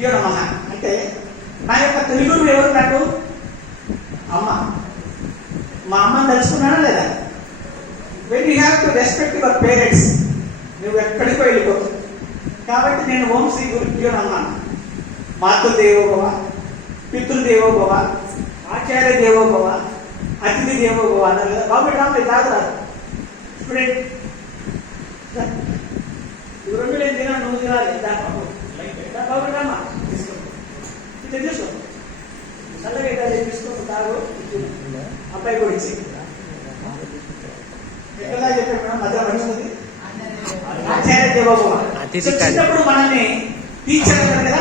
నమః అంటే నా యొక్క తెలుగురు ఎవరు నాకు అమ్మ. మా అమ్మని తెలుసుకున్నానా లేదా? When you have to respect your parents, నువ్వు ఎక్కడికో వెళ్ళిపోతావు. కాబట్టి నేను ఓం శ్రీ గురుభ్యో నమః, మాతృదేవోభవ, పితృదేవోభవ, ఆచార్య దేవోభవ, అతిథి దేవోభవ అన్నారు కదా. బాబు రామ తాగురాదు స్టూడెంట్, ఇవి రెండు నేను తినా, నువ్వు తినాలి. బాబు రామ తీసుకో, ఇది తీసుకో, చల్లగా అయితే తీసుకో, తాగు. అబ్బాయి కూడా ఇచ్చి ఎక్కడా చెప్పాడు మేడం, మధ్య మంచిది ఆచార్య దేవోభవ. చిన్నప్పుడు మనల్ని టీచర్ అంటారు కదా,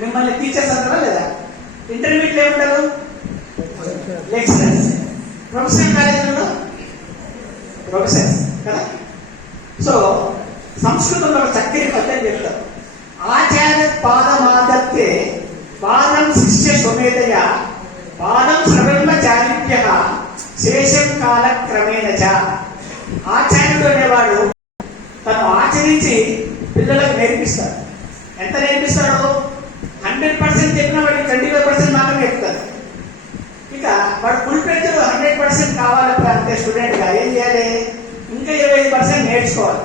మిమ్మల్ని టీచర్స్ అంటారా లేదా? ఇంటర్మీడియట్ ఏమంటారు? లెక్చరర్స్. ప్రొఫెషనల్ కాలేజీలో ప్రొఫెసర్స్ కదా. సో సంస్కృతంలో ఒక చక్కని పద్ధతి చెప్తారు. ఆచార్య పాదమాదత్తే పాదం శిష్య స్వమేధయ పాదం సర్వచారిభ్య శేషం కాల క్రమేణ చ. ఆచార్యుడు అనేవాడు తను ఆచరించి పిల్లలకు నేర్పిస్తాడు. ఎంత నేర్పిస్తాడు? 100% చెప్పిన వాడికి 25% మాత్రమే చెప్తారు. ఇక వాడు ఫుల్ పేజ్ 100% కావాలి అంటే స్టూడెంట్ గా ఏం చేయాలి? ఇంకా 25% నేర్చుకోవాలి.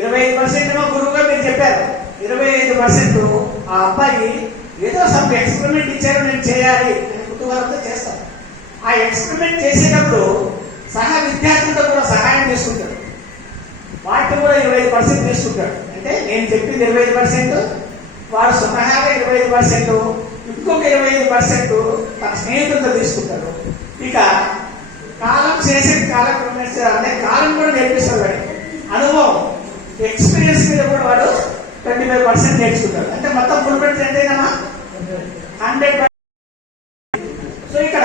25% ఏమో గురువుగా మీరు చెప్పారు, 25% ఆ అబ్బాయి ఏదో సమ్ ఎక్స్పెరిమెంట్ ఇచ్చారు, నేను చేయాలి అని కుతూహలంతో చేస్తాను. ఆ ఎక్స్పెరిమెంట్ చేసేటప్పుడు సహా విద్యార్థులతో కూడా సహాయం తీసుకుంటాడు. వాటిని కూడా 25% తీసుకుంటాడు. అంటే నేను చెప్పింది 25%, వాడు స్వతహాగా 25%, ఇంకొక 25% తన స్నేహితులతో తీసుకుంటాడు. ఇక కాలం చేసే కాలం అంటే కాలం కూడా నేర్పిస్తాడు. వాడి అనుభవం ఎక్స్పీరియన్స్ మీద కూడా వాడు 25% నేర్చుకుంటాడు. అంటే మొత్తం ఫుల్ పెడితే ఎంతైనా 100%. సో ఇక్కడ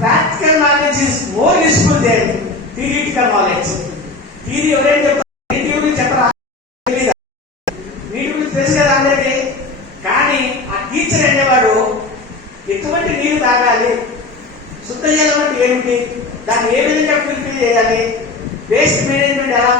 practical knowledge is more useful than theoretical knowledge. Theory ఎవరైనా చెప్తారు, నీటి గురించి చెప్పరా, నీటి గురించి తెలుసు కదా అందరికీ. కానీ ఆ టీచర్ అనేవాడు ఎటువంటి నీరు తాగాలి, శుద్ధ జలం అంటే ఏమిటి, దాన్ని ఏ విధంగా ప్యూరిఫై చేయాలి, వేస్ట్ మేనేజ్మెంట్ ఎలా